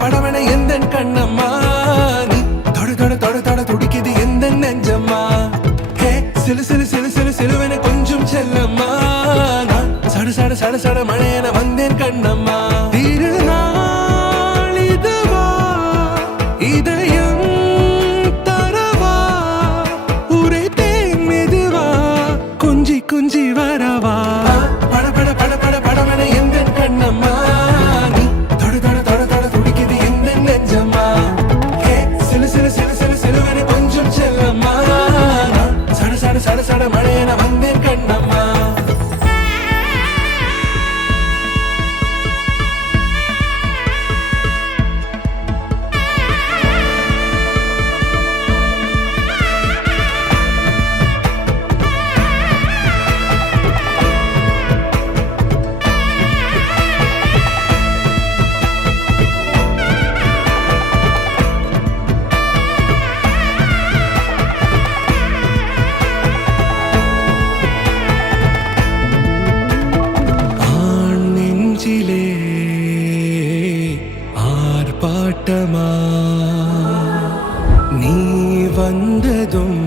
படவன எந்த கண்ணம்மா நீ தொட தொட தொட தொட துடிக்குது எந்த நெஞ்சம்மா ஹே சிலு சிலு சிலு சிலு சிலுவன கொஞ்சம் செல்லம்மா நான் சட சட சட சட மழையன வந்தேன் கண்ணம்மா திருநாள் இதுவா இதயம் தரவா உரைத்தேன் மெதுவா குஞ்சி குஞ்சி வரவா பட பட பட பட படவன எந்த கண்ணம்மா சட சட மழையன வந்தேன் கண்ணம்மா ஆர்ப்பாட்டமா நீ வந்ததும்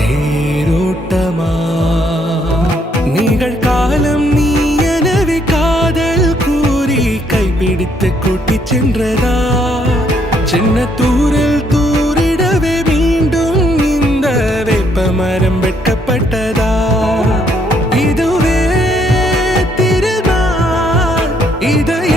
தேரோட்டமா நிகழ்காலம் நீ எனவே காதல் கூறி கைப்பிடித்து கூட்டிச் சென்றதா சின்ன தூரில் தூரிடவே மீண்டும் இந்த வேப்ப மரம் வெட்கப்பட்டதா இதுவே திருநாள் இதய